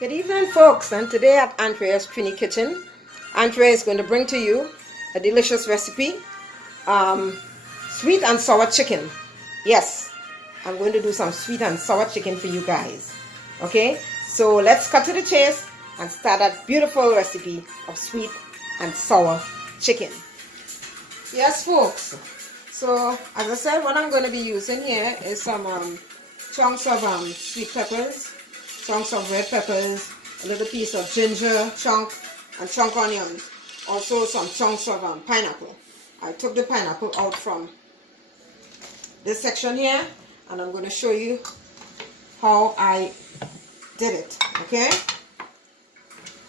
Good evening, folks, and today at Andrea's Trini Kitchen, Andrea is going to bring to you a delicious recipe, sweet and sour chicken. Yes, I'm going to do some sweet and sour chicken for you guys. Okay, so let's cut to the chase and start that beautiful recipe of sweet and sour chicken. Yes, folks, so as I said, what I'm going to be using here is some chunks of sweet peppers, chunks of red peppers, a little piece of ginger chunk, and chunk onions. Also some chunks of pineapple. I took the pineapple out from this section here, and I'm going to show you how I did it. Okay?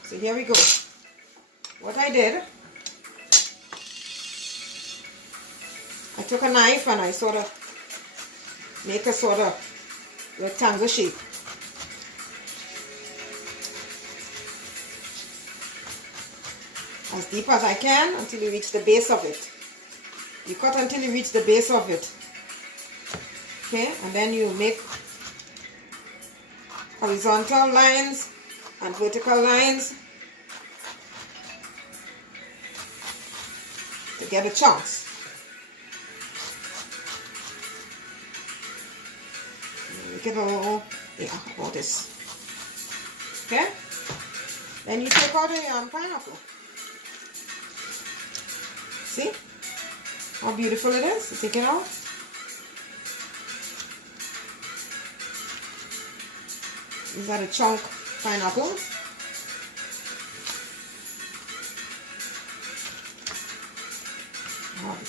So here we go. What I did, I took a knife and I sort of make a sort of rectangle shape. As deep as I can until you reach the base of it. You cut until you reach the base of it. Okay, and then you make horizontal lines and vertical lines to get the chunks. Make it a little, about this. Okay, then you take out the pineapple. See how beautiful it is? You take it out. These are the chunk pineapples.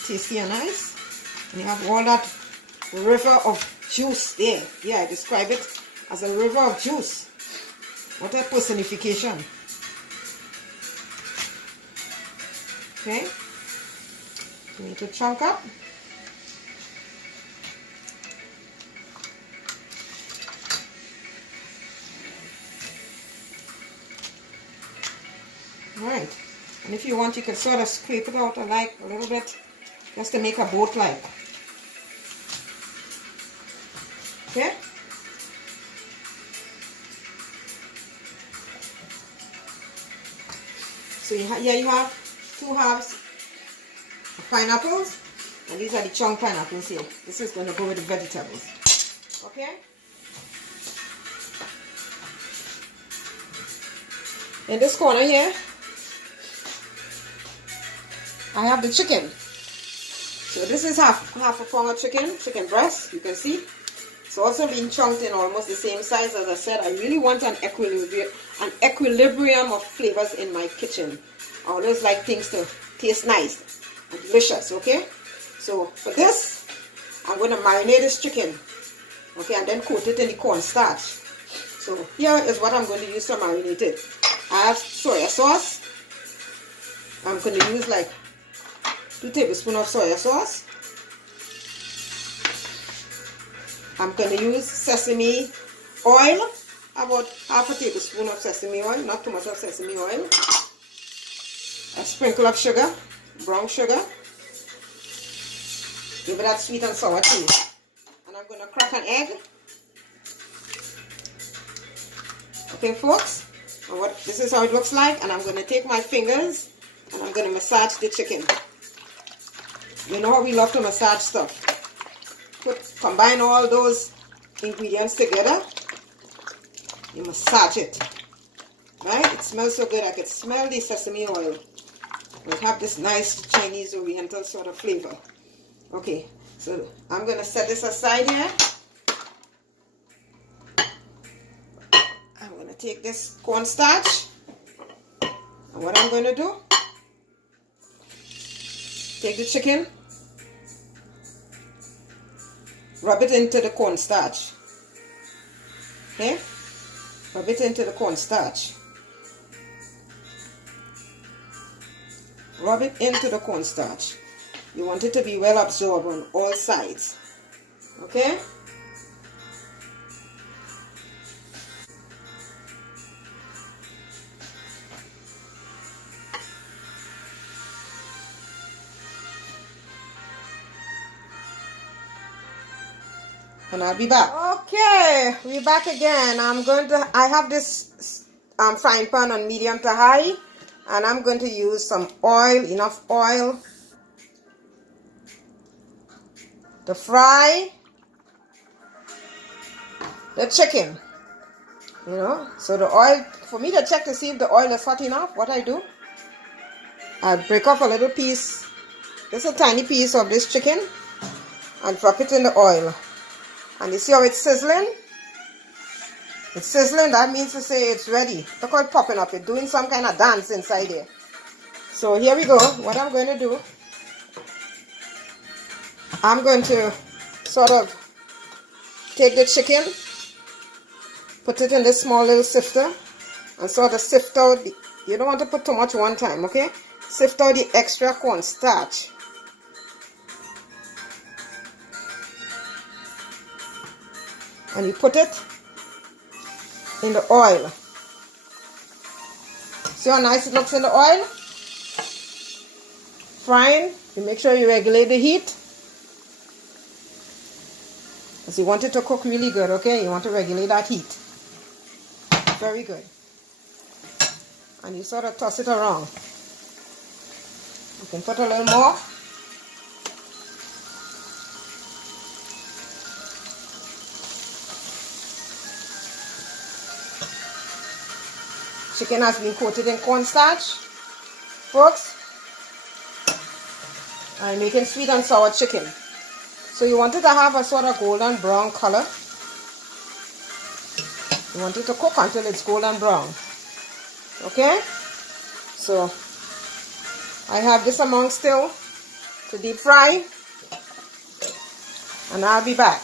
Tasty and nice. And you have all that river of juice there. Yeah, I describe it as a river of juice. What a personification. Okay. You need to chunk up. Alright, and if you want, you can sort of scrape it out a little bit, just to make a boat like. Okay? So here you have 2 halves of pineapples, and these are the chunk pineapples here. This is going to go with the vegetables. Okay? In this corner here, I have the chicken. So this is half a pound of chicken breast, you can see. It's also been chunked in almost the same size. As I said, I really want an equilibrium of flavors in my kitchen. I always like things to taste nice and delicious, okay? So for this, I'm going to marinate this chicken, okay, and then coat it in the cornstarch. So here is what I'm going to use to marinate it. I have soya sauce. I'm going to use like 2 tablespoons of soya sauce. I'm going to use sesame oil, about half a tablespoon of sesame oil, not too much of sesame oil. A sprinkle of sugar, brown sugar. Give it that sweet and sour taste. And I'm going to crack an egg. Okay, folks, and this is how it looks like. And I'm going to take my fingers and I'm going to massage the chicken. You know how we love to massage stuff. Combine all those ingredients together. You massage it. Right? It smells so good. I can smell the sesame oil. It have this nice Chinese oriental sort of flavor. Okay, so I'm going to set this aside here. I'm going to take this cornstarch. And what I'm going to do, take the chicken, rub it into the cornstarch. Okay? Rub it into the cornstarch. Rub it into the cornstarch. You want it to be well absorbed on all sides. Okay? and I'll be back. Okay, we're back again. I have this frying pan on medium to high, and I'm going to use some oil, enough oil to fry the chicken. You know, so the oil, for me to check to see if the oil is hot enough, what I do, I break off a little piece, just a tiny piece of this chicken, and drop it in the oil. And you see how it's sizzling? It's sizzling, that means to say it's ready. Look how it's popping up, it's doing some kind of dance inside here. So here we go. What I'm going to do, I'm going to sort of take the chicken, put it in this small little sifter, and sort of sift out, you don't want to put too much one time, okay? Sift out the extra cornstarch. And you put it in the oil. See how nice it looks in the oil? Frying, you make sure you regulate the heat. Because you want it to cook really good, okay? You want to regulate that heat. Very good. And you sort of toss it around. You can put a little more. Chicken has been coated in cornstarch, folks. I'm making sweet and sour chicken. So you want it to have a sort of golden brown color. You want it to cook until it's golden brown. Okay? So I have this amount still to deep fry. And I'll be back.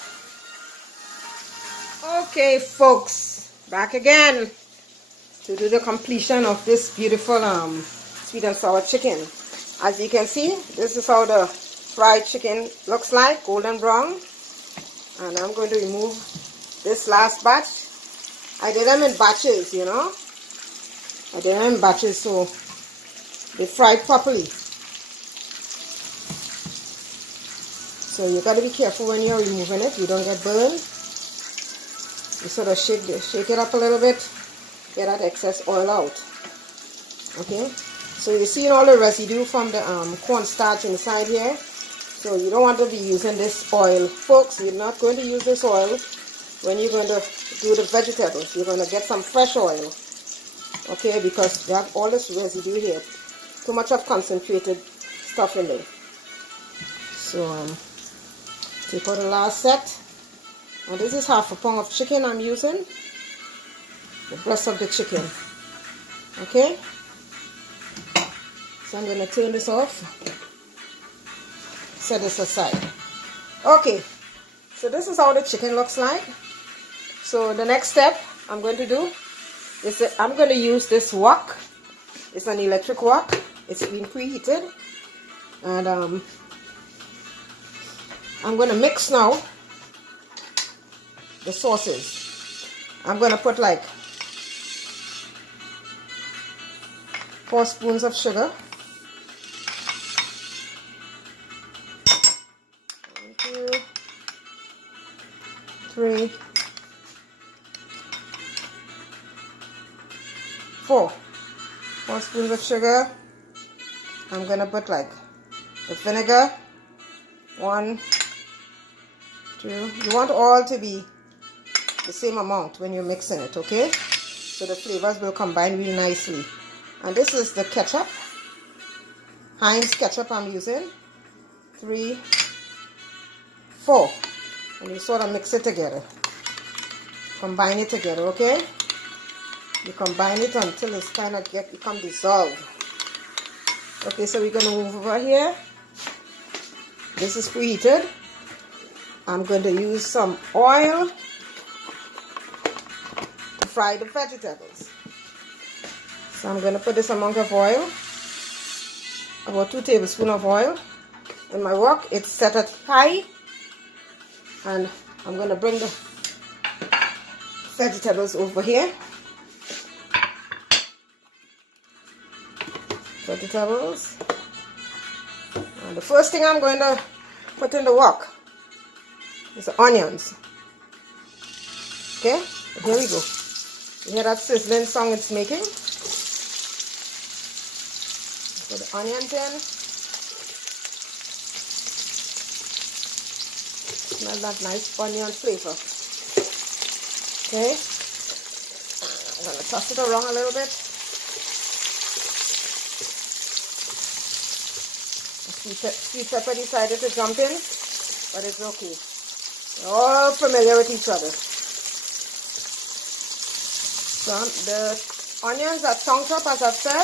Okay, folks. Back again to do the completion of this beautiful sweet and sour chicken. As you can see, this is how the fried chicken looks like, golden brown. And I'm going to remove this last batch. I did them in batches, you know. I did them in batches so they fried properly. So you got to be careful when you're removing it, you don't get burned. You sort of shake it up a little bit, get that excess oil out. Okay, so you see all the residue from the cornstarch inside here. So you don't want to be using this oil, folks. You're not going to use this oil when you're going to do the vegetables. You're going to get some fresh oil, okay, because you have all this residue here, too much of concentrated stuff in there. So take out the last set, and this is half a pound of chicken I'm using, the breast of the chicken. Okay, so I'm going to turn this off, set this aside. Okay, so this is how the chicken looks like. So the next step I'm going to do is that I'm going to use this wok. It's an electric wok. It's been preheated, and I'm going to mix now the sauces. I'm going to put like 4 spoons of sugar. 1, 2, 3, 4. 4 spoons of sugar. I'm going to put like the vinegar. 1, 2. You want all to be the same amount when you're mixing it, okay? So the flavors will combine really nicely. And this is the ketchup. Heinz ketchup I'm using. 3, 4. And you sort of mix it together. Combine it together, okay? You combine it until it's kind of become dissolved. Okay, so we're going to move over here. This is preheated. I'm going to use some oil to fry the vegetables. So I'm going to put this amount of oil, about 2 tablespoons of oil in my wok. It's set at high, and I'm going to bring the vegetables over here. Vegetables. And the first thing I'm going to put in the wok is the onions. Okay, here we go. You hear that sizzling sound it's making? Put the onions in. Smell that nice onion flavor. Okay, I'm going to toss it around a little bit. Sweet pepper decided to jump in, but it's okay. We're all familiar with each other. So the onions are tongue up, as I've said.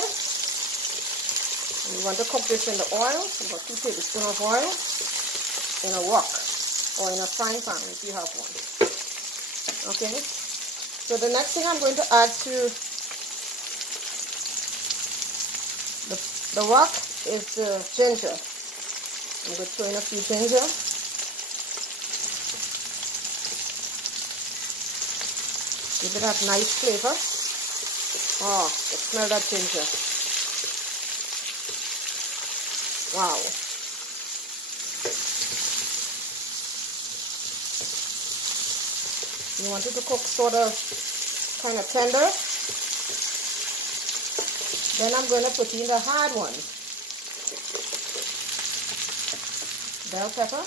You want to cook this in the oil, about 2 tablespoons of oil, in a wok or in a frying pan if you have one. Okay, so the next thing I'm going to add to the wok is the ginger. I'm going to throw in a few ginger. Give it that nice flavor. Oh, let's smell that ginger. Wow. You want it to cook sort of kind of tender. Then I'm going to put in the hard ones. Bell pepper.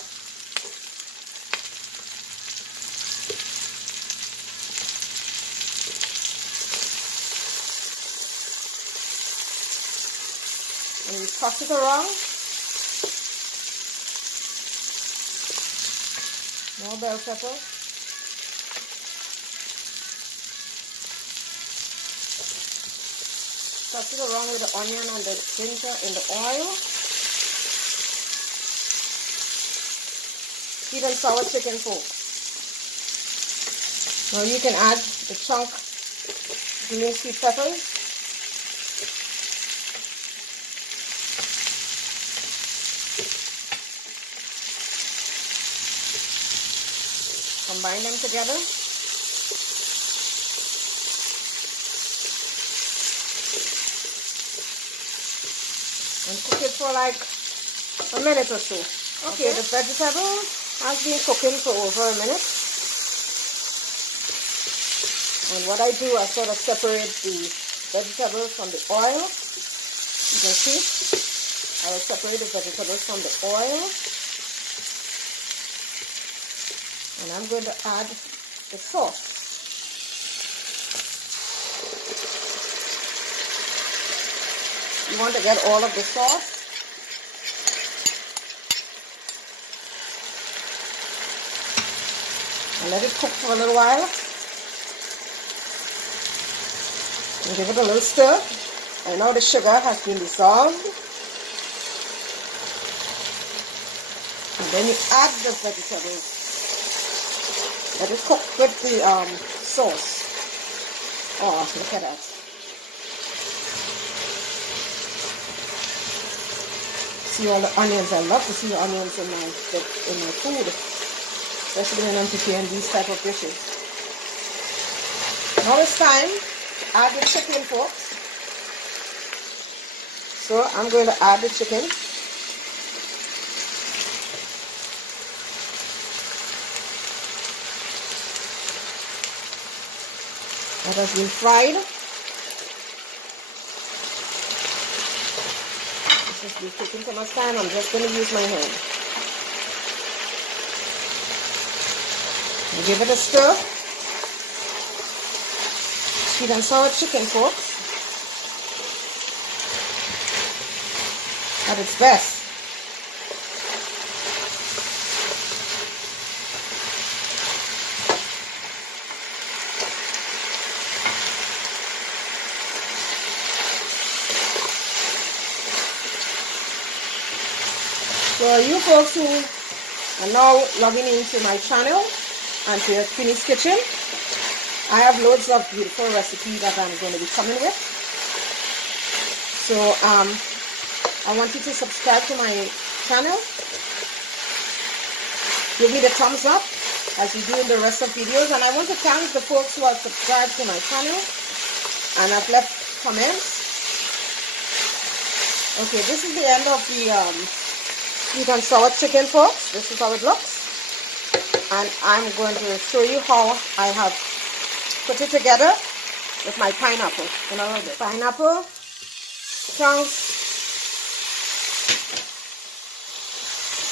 And you toss it around. More bell pepper. Toss it around with the onion and the ginger in the oil. Sweet and sour chicken, folks. Now you can add the chunk green sweet peppers. Combine them together. And cook it for like a minute or so. Okay, the vegetable has been cooking for over a minute. And what I do, I sort of separate the vegetables from the oil. You can see, I will separate the vegetables from the oil. And I'm going to add the sauce. You want to get all of the sauce. And let it cook for a little while. And give it a little stir. And now the sugar has been dissolved. And then you add the vegetables. Let it cook with the sauce. Oh, look at that. See all the onions. I love to see onions in my food, especially when I'm preparing these type of dishes. Now it's time to add the chicken, folks. So I'm going to add the chicken. That has been fried. This has been taking so much time, I'm just going to use my hand. And give it a stir. Sweet and sour chicken, folks. At its best. So you folks who are now logging into my channel and to Trini's Kitchen, I have loads of beautiful recipes that I'm going to be coming with. So I want you to subscribe to my channel. Give me the thumbs up as you do in the rest of videos. And I want to thank the folks who have subscribed to my channel and have left comments. Okay, this is the end of the sweet and sour chicken, folks. This is how it looks. And I'm going to show you how I have put it together with my pineapple. You know, the pineapple chunks.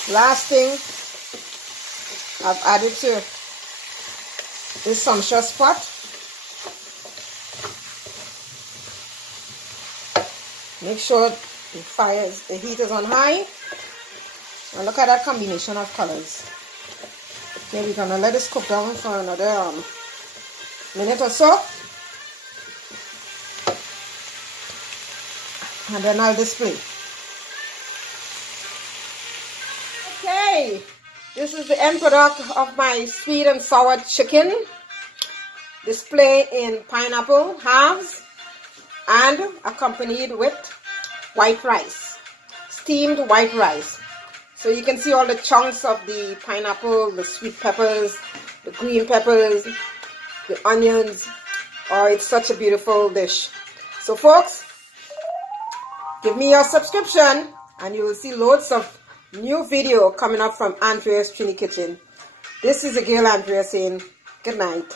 Last thing I've added to this sumptuous pot. Make sure the heat is on high. And look at that combination of colors. Okay, we're gonna let this cook down for another minute or so. And then I'll display. Okay, this is the end product of my sweet and sour chicken. Display in pineapple halves and accompanied with white rice, steamed white rice. So you can see all the chunks of the pineapple, the sweet peppers, the green peppers, the onions. Oh, it's such a beautiful dish. So folks, give me your subscription and you will see loads of new video coming up from Andrea's Trini Kitchen. This is a girl Andrea saying good night.